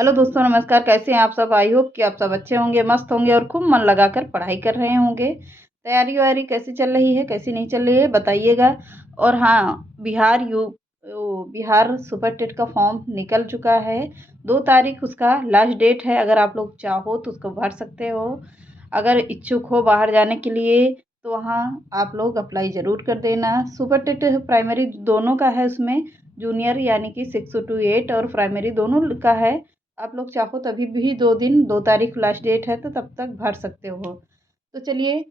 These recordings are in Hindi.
हेलो दोस्तों, नमस्कार। कैसे हैं आप सब? आई होप कि आप सब अच्छे होंगे, मस्त होंगे और खूब मन लगाकर पढ़ाई कर रहे होंगे। तैयारी वारी कैसी चल रही है, कैसी नहीं चल रही है, बताइएगा। और हाँ, बिहार सुपर टेट का फॉर्म निकल चुका है। 2 तारीख उसका लास्ट डेट है। अगर आप लोग चाहो तो उसको भर सकते हो। अगर इच्छुक हो बाहर जाने के लिए तो वहाँ आप लोग अप्लाई ज़रूर कर देना। सुपर टेट प्राइमरी दोनों का है उसमें। जूनियर यानी कि 6 to 8 और प्राइमरी दोनों का है। आप लोग चाहो तभी भी 2 तारीख लास्ट डेट है तो तब तक भर सकते हो। तो चलिए,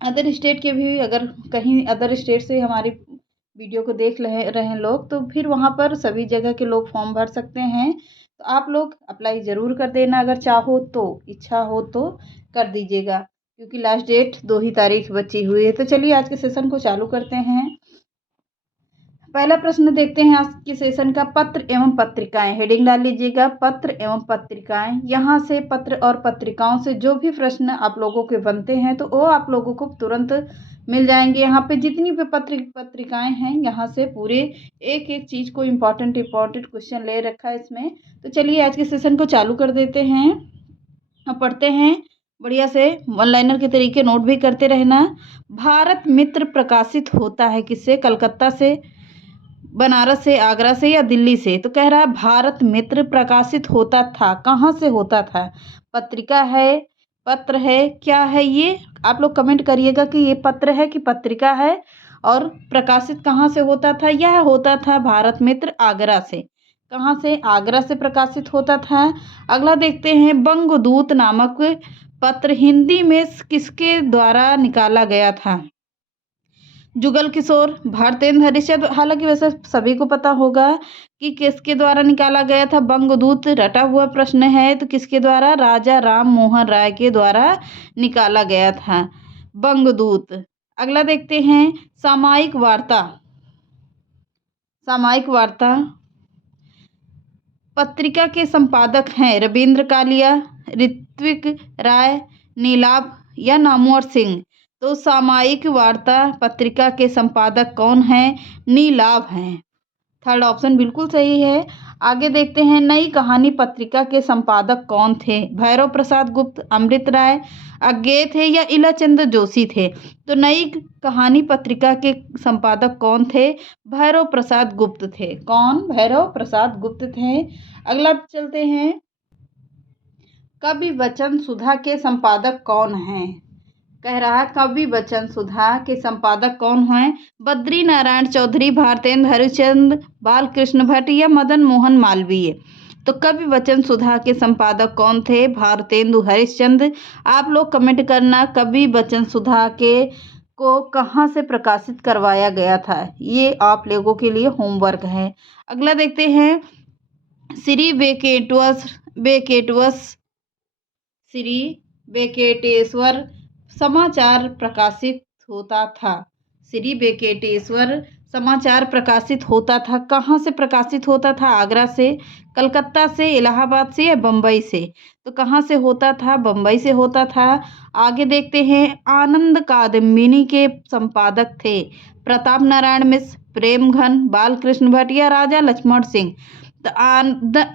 अदर स्टेट के भी अगर कहीं अदर स्टेट से हमारी वीडियो को देख रहे हैं लोग, तो फिर वहाँ पर सभी जगह के लोग फॉर्म भर सकते हैं। तो आप लोग अप्लाई ज़रूर कर देना, अगर चाहो तो, इच्छा हो तो कर दीजिएगा, क्योंकि लास्ट डेट 2 ही तारीख बची हुई है। तो चलिए आज के सेशन को चालू करते हैं। पहला प्रश्न देखते हैं आज के सेशन का। पत्र एवं पत्रिकाएं, हेडिंग डाल लीजिएगा, पत्र एवं पत्रिकाएं। यहाँ से पत्र और पत्रिकाओं से जो भी प्रश्न आप लोगों के बनते हैं तो वो आप लोगों को तुरंत मिल जाएंगे। यहाँ पे जितनी भी पत्रिकाएं हैं, यहाँ से पूरे एक एक चीज़ को इम्पोर्टेंट क्वेश्चन ले रखा है इसमें। तो चलिए आज के सेशन को चालू कर देते हैं। अब पढ़ते हैं बढ़िया से, वन लाइनर के तरीके नोट भी करते रहना। भारत मित्र प्रकाशित होता है किससे? कलकत्ता से, बनारस से, आगरा से या दिल्ली से? तो कह रहा है भारत मित्र प्रकाशित होता था। कहाँ से होता था? पत्रिका है, पत्र है, क्या है ये? आप लोग कमेंट करिएगा कि ये पत्र है कि पत्रिका है। और प्रकाशित कहाँ से होता था? यह होता था भारत मित्र आगरा से। कहाँ से? आगरा से प्रकाशित होता था। अगला देखते हैं, बंगदूत नामक पत्र हिंदी में किसके द्वारा निकाला गया था? जुगल किशोर, भारतेंद्र हरिश्चंद्र। हालांकि वैसे सभी को पता होगा कि किसके द्वारा निकाला गया था। बंगदूत रटा हुआ प्रश्न है, तो किसके द्वारा? राजा राम मोहन राय के द्वारा निकाला गया था बंगदूत। अगला देखते हैं, सामायिक वार्ता। सामायिक वार्ता पत्रिका के संपादक हैं रविंद्र कालिया, ऋत्विक राय, नीलाभ या नामवर सिंह? तो सामायिक वार्ता पत्रिका के संपादक कौन हैं? नीलाभ हैं। थर्ड ऑप्शन बिल्कुल सही है। आगे देखते हैं, नई कहानी पत्रिका के संपादक कौन थे? भैरव प्रसाद गुप्त, अमृत राय, अज्ञेय थे या इलाचंद जोशी थे? तो नई कहानी पत्रिका के संपादक कौन थे? भैरव प्रसाद गुप्त थे। कौन? भैरव प्रसाद गुप्त थे। अगला चलते हैं, कवि वचन सुधा के संपादक कौन हैं? कह रहा है कवि वचन सुधा के संपादक कौन हैं? बद्री नारायण चौधरी, भारतेंद्र हरिश्चंद्र, बालकृष्ण भट्ट या मदन मोहन मालवीय? तो कवि वचन सुधा के संपादक कौन थे? भारतेंदु हरिश्चंद्र। आप लोग कमेंट करना, कवि वचन सुधा के को कहाँ से प्रकाशित करवाया गया था? ये आप लोगों के लिए होमवर्क है। अगला देखते हैं, श्री श्री वेंकटेश्वर समाचार प्रकाशित होता था। श्री वेंकटेश्वर समाचार प्रकाशित होता था। कहाँ से प्रकाशित होता था? आगरा से, कलकत्ता से, इलाहाबाद से या बम्बई से? तो कहाँ से होता था? बम्बई से होता था। आगे देखते हैं, आनंद कादम्बिनी के संपादक थे प्रताप नारायण मिश्र, प्रेमघन, बालकृष्ण भट्ट या राजा लक्ष्मण सिंह? तो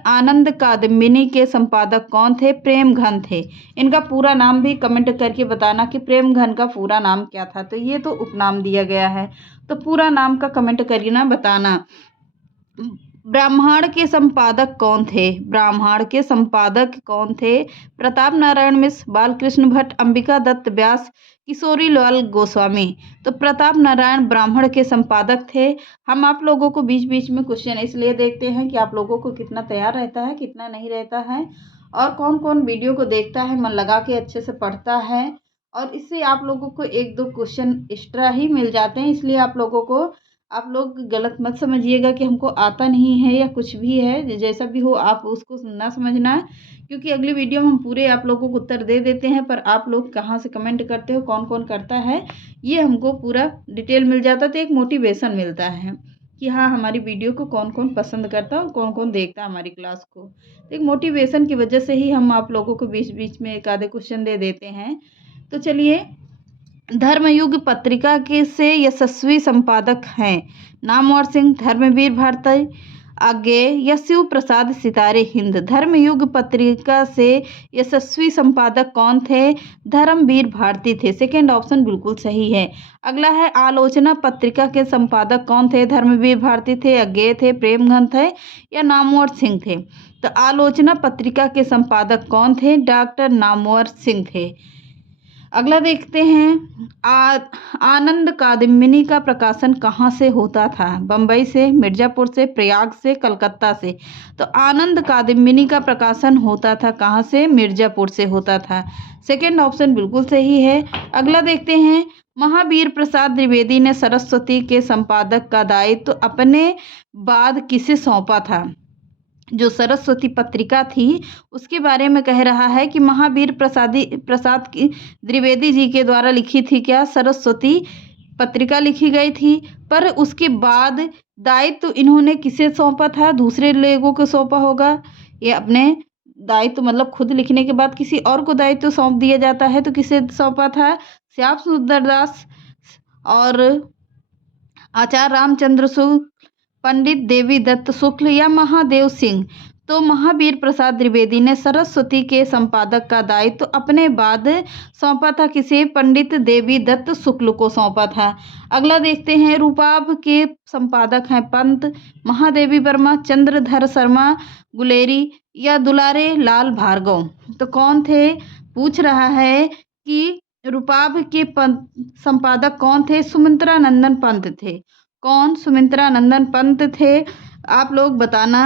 आनंद कादम्बिनी के संपादक कौन थे? प्रेमघन थे। इनका पूरा नाम भी कमेंट करके बताना कि प्रेमघन का पूरा नाम क्या था। तो ये तो उपनाम दिया गया है, तो पूरा नाम का कमेंट करिए ना, बताना। ब्राह्मण के संपादक कौन थे? ब्राह्मण के संपादक कौन थे? प्रताप नारायण मिश्र, बालकृष्ण भट्ट, अंबिका दत्त व्यास, किशोरी लाल गोस्वामी? तो प्रताप नारायण ब्राह्मण के संपादक थे। हम आप लोगों को बीच बीच में क्वेश्चन इसलिए देखते हैं कि आप लोगों को कितना तैयार रहता है, कितना नहीं रहता है, और कौन कौन वीडियो को देखता है, मन लगा के अच्छे से पढ़ता है। और इससे आप लोगों को 1-2 क्वेश्चन एक्स्ट्रा ही मिल जाते हैं। इसलिए आप लोग गलत मत समझिएगा कि हमको आता नहीं है या कुछ भी है। जैसा भी हो आप उसको ना समझना, क्योंकि अगली वीडियो में हम पूरे आप लोगों को उत्तर दे देते हैं। पर आप लोग कहाँ से कमेंट करते हो, कौन कौन करता है, ये हमको पूरा डिटेल मिल जाता है। तो एक मोटिवेशन मिलता है कि हाँ, हमारी वीडियो को कौन कौन पसंद करता है और कौन कौन देखता है हमारी क्लास को। तो एक मोटिवेशन की वजह से ही हम आप लोगों को बीच बीच में एक आधे क्वेश्चन दे देते हैं। तो चलिए, धर्मयुग पत्रिका के से यशस्वी संपादक हैं नामवर सिंह, धर्मवीर भारती, अज्ञेय या शिव प्रसाद सितारे हिंद। धर्मयुग पत्रिका से यशस्वी संपादक कौन थे? धर्मवीर भारती थे। सेकेंड ऑप्शन बिल्कुल सही है। अगला है आलोचना पत्रिका के संपादक कौन थे? धर्मवीर भारती थे, अज्ञेय थे, प्रेमघन थे या नामवर सिंह थे? तो आलोचना पत्रिका के संपादक कौन थे? डॉक्टर नामवर सिंह थे। अगला देखते हैं आनंद कादम्बिनी का प्रकाशन कहाँ से होता था? बम्बई से, मिर्ज़ापुर से, प्रयाग से, कलकत्ता से? तो आनंद कादम्बिनी का प्रकाशन होता था कहाँ से? मिर्ज़ापुर से होता था। सेकेंड ऑप्शन बिल्कुल सही है। अगला देखते हैं महावीर प्रसाद द्विवेदी ने सरस्वती के संपादक का दायित्व अपने बाद किसे सौंपा था? जो सरस्वती पत्रिका थी उसके बारे में कह रहा है कि महावीर प्रसाद की द्विवेदी जी के द्वारा लिखी थी। क्या? सरस्वती पत्रिका लिखी गई थी, पर उसके बाद दायित्व इन्होंने किसे सौंपा था? दूसरे लोगों को सौंपा होगा। ये अपने दायित्व मतलब खुद लिखने के बाद किसी और को दायित्व सौंप दिया जाता है, तो किसे सौंपा था? श्याम सुंदर दास और आचार्य रामचंद्र शुक्ल, पंडित देवी दत्त शुक्ल या महादेव सिंह? तो महावीर प्रसाद द्विवेदी ने सरस्वती के संपादक का दायित्व अपने बाद सौंपा था किसे? पंडित देवी दत्त शुक्ल को सौंपा था। अगला देखते हैं रूपाभ के संपादक हैं पंत, महादेवी वर्मा, चंद्रधर शर्मा गुलेरी या दुलारे लाल भार्गव? तो कौन थे? पूछ रहा है कि रूपाभ के संपादक कौन थे? सुमित्रा नंदन पंत थे। कौन? सुमित्रा नंदन पंत थे। आप लोग बताना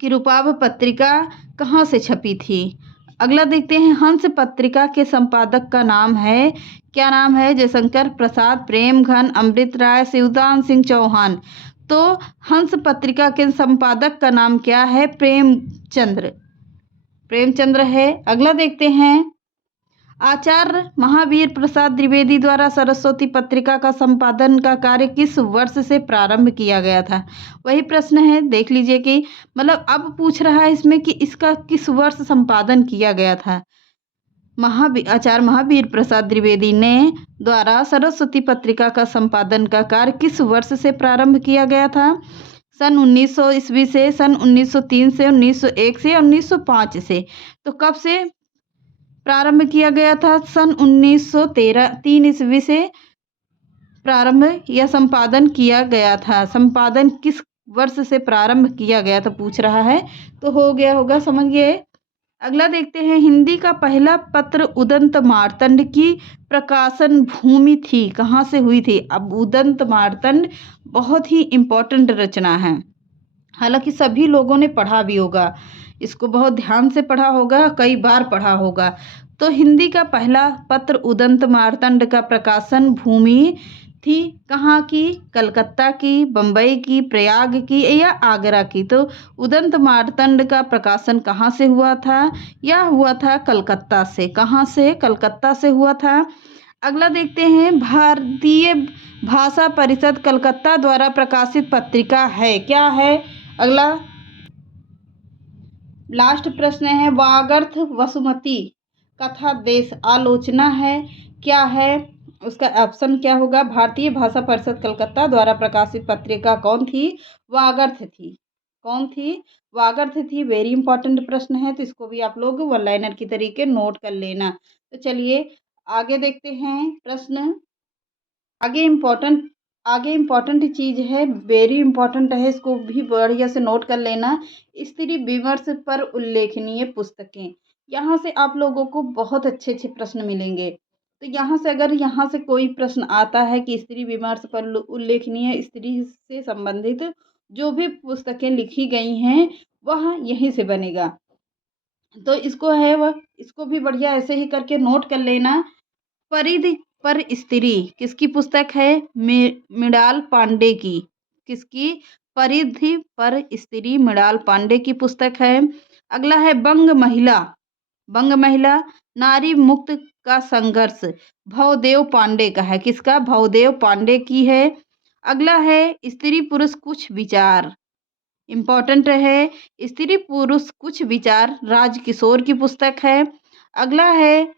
कि रूपाभ पत्रिका कहाँ से छपी थी। अगला देखते हैं हंस पत्रिका के संपादक का नाम है, क्या नाम है? जयशंकर प्रसाद, प्रेमघन, अमृत राय, शिवदान सिंह चौहान? तो हंस पत्रिका के संपादक का नाम क्या है? प्रेमचंद्र है। अगला देखते हैं आचार्य महावीर प्रसाद द्विवेदी द्वारा सरस्वती पत्रिका का संपादन का कार्य किस वर्ष से प्रारंभ किया गया था? वही प्रश्न है, देख लीजिए कि मतलब अब पूछ रहा है इसमें कि इसका किस वर्ष संपादन किया गया था। आचार्य महावीर प्रसाद द्विवेदी ने द्वारा सरस्वती पत्रिका का संपादन का कार्य किस वर्ष से प्रारंभ किया गया था? सन 1900 ईस्वी से, सन 1903 से, 1901 से, 1905 से? तो कब से प्रारंभ किया गया था? सन 1903 ईस्वी से प्रारंभ या संपादन किया गया था। संपादन किस वर्ष से प्रारंभ किया गया था पूछ रहा है, तो हो गया होगा, समझ गए। अगला देखते हैं हिंदी का पहला पत्र उदंत मार्तंड की प्रकाशन भूमि थी, कहाँ से हुई थी? अब उदंत मार्तंड बहुत ही इम्पोर्टेंट रचना है, हालांकि सभी लोगों ने पढ़ा भी होगा, इसको बहुत ध्यान से पढ़ा होगा, कई बार पढ़ा होगा। तो हिंदी का पहला पत्र उदंत मार्तंड का प्रकाशन भूमि थी कहाँ की? कलकत्ता की, बम्बई की, प्रयाग की या आगरा की? तो उदंत मार्तंड का प्रकाशन कहाँ से हुआ था? या हुआ था कलकत्ता से। कहाँ से? कलकत्ता से हुआ था। अगला देखते हैं भारतीय भाषा परिषद कलकत्ता द्वारा प्रकाशित पत्रिका है, क्या है? अगला लास्ट प्रश्न है वागर्थ वसुमती कथा देश आलोचना है, क्या है? उसका ऑप्शन क्या होगा? भारतीय भाषा परिषद कलकत्ता द्वारा प्रकाशित पत्रिका कौन थी? वागर्थ थी। कौन थी? वागर्थ थी। वेरी इंपॉर्टेंट प्रश्न है, तो इसको भी आप लोग वन लाइनर की तरीके नोट कर लेना। तो चलिए आगे देखते हैं प्रश्न। आगे इम्पॉर्टेंट चीज़ है, वेरी इंपॉर्टेंट है, इसको भी बढ़िया से नोट कर लेना। स्त्री विमर्श पर उल्लेखनीय पुस्तकें, यहाँ से आप लोगों को बहुत अच्छे अच्छे प्रश्न मिलेंगे। तो यहाँ से अगर यहाँ से कोई प्रश्न आता है कि स्त्री विमर्श पर उल्लेखनीय स्त्री से संबंधित जो भी पुस्तकें लिखी गई हैं वह यहीं से बनेगा। तो इसको भी बढ़िया ऐसे ही करके नोट कर लेना। परिधि पर स्त्री किसकी पुस्तक है? मृणाल पांडे की। किसकी? परिधि पर स्त्री मृणाल पांडे की पुस्तक है। अगला है बंग महिला नारी मुक्त का संघर्ष भवदेव पांडे का है। किसका? भवदेव पांडे की है। अगला है स्त्री पुरुष कुछ विचार, इम्पोर्टेंट है, स्त्री पुरुष कुछ विचार राजकिशोर की पुस्तक है। अगला है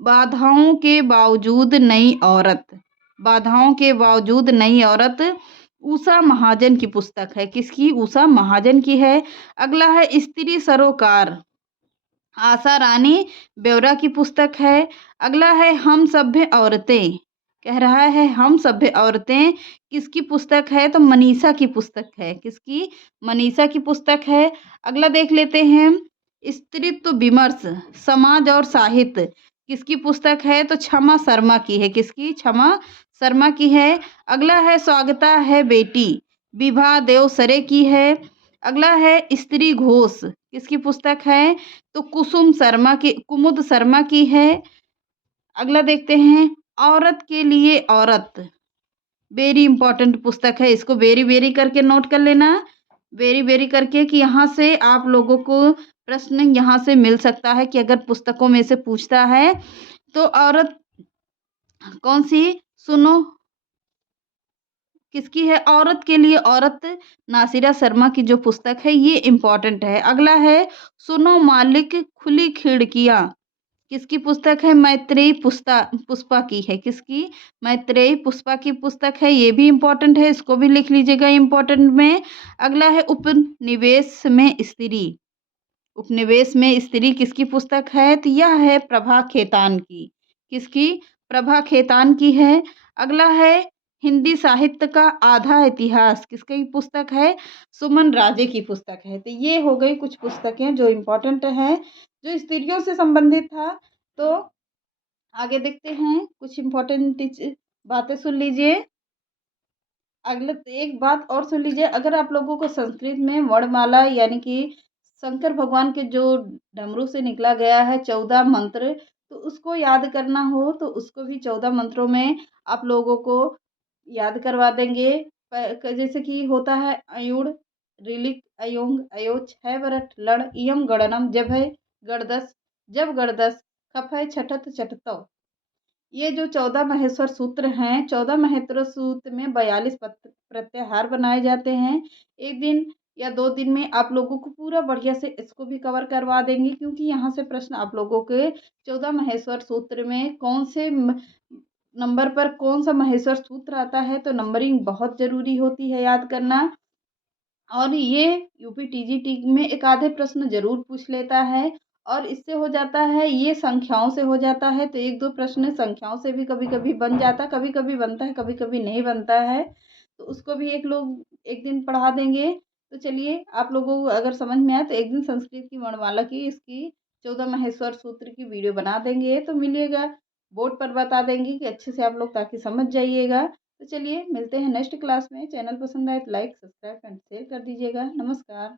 बाधाओं के बावजूद नई औरत उषा महाजन की पुस्तक है। किसकी? उषा महाजन की है। अगला है स्त्री सरोकार, आशा रानी ब्योरा की पुस्तक है। अगला है हम सभ्य औरतें, कह रहा है हम सभ्य औरतें, किसकी पुस्तक है? तो मनीषा की पुस्तक है। किसकी? मनीषा की पुस्तक है। अगला देख लेते हैं, स्त्रीत्व विमर्श, समाज और साहित्य, किसकी पुस्तक है? तो क्षमा शर्मा की है। किसकी? क्षमा शर्मा की है। अगला है स्वागता है बेटी, विभा देवसरे की है। अगला है स्त्री घोष, किसकी पुस्तक है? तो कुमुद शर्मा की है। अगला देखते हैं, औरत के लिए औरत, वेरी इंपॉर्टेंट पुस्तक है, इसको वेरी वेरी करके नोट कर लेना, वेरी वेरी करके, कि यहाँ से आप लोगों को प्रश्न यहाँ से मिल सकता है कि अगर पुस्तकों में से पूछता है तो औरत कौन सी? सुनो, किसकी है? औरत के लिए औरत, नासिरा शर्मा की जो पुस्तक है ये इम्पोर्टेंट है। अगला है सुनो मालिक खुली खिड़कियाँ, किसकी पुस्तक है? मैत्रेयी पुष्पा की है। किसकी? मैत्रेयी पुष्पा की पुस्तक है, ये भी इम्पोर्टेंट है, इसको भी लिख लीजिएगा इम्पोर्टेंट में। अगला है उपनिवेश में स्त्री, उपनिवेश में स्त्री किसकी पुस्तक है? तो यह है प्रभा खेतान की। किसकी? प्रभा खेतान की है। अगला है हिंदी साहित्य का आधा इतिहास, किसकी पुस्तक है? सुमन राजे की पुस्तक है। तो ये हो गई कुछ पुस्तकें जो इम्पोर्टेंट हैं, जो स्त्रियों से संबंधित था। तो आगे देखते हैं, कुछ इम्पोर्टेंट बातें सुन लीजिए। अगले एक बात और सुन लीजिए, अगर आप लोगों को संस्कृत में वर्णमाला यानी कि शंकर भगवान के जो डमरू से निकला गया है 14 मंत्र, तो उसको याद करना हो तो उसको भी 14 मंत्रों में आप लोगों को याद करवा देंगे। जैसे कि होता है अयुड़, ऋलिक, अयोंग, अयो, छह वरट, लड़, इयम, गणनम, जब है गणदस, जब गणदस, खप है छठत चटतव। ये जो 14 महेश्वर सूत्र हैं, 14 महेश्वर सूत्र में 42 प्रत्याहार बनाए जाते हैं। एक दिन या 2 दिन में आप लोगों को पूरा बढ़िया से इसको भी कवर करवा देंगे, क्योंकि यहाँ से प्रश्न आप लोगों के 14 महेश्वर सूत्र में कौन से नंबर पर कौन सा महेश्वर सूत्र आता है, तो नंबरिंग बहुत ज़रूरी होती है याद करना। और ये यूपी टीजीटी में एक आधे प्रश्न ज़रूर पूछ लेता है, और इससे हो जाता है, ये संख्याओं से हो जाता है, तो 1-2 प्रश्न संख्याओं से भी कभी-कभी बन जाता है, कभी-कभी बनता है, कभी-कभी नहीं बनता है। तो उसको भी एक दिन पढ़ा देंगे। तो चलिए, आप लोगों को अगर समझ में आए तो एक दिन संस्कृत की वर्णमाला की इसकी 14 महेश्वर सूत्र की वीडियो बना देंगे, तो मिलिएगा। बोर्ड पर बता देंगे कि अच्छे से आप लोग ताकि समझ जाइएगा। तो चलिए मिलते हैं नेक्स्ट क्लास में। चैनल पसंद आए तो लाइक, सब्सक्राइब एंड शेयर कर दीजिएगा। नमस्कार।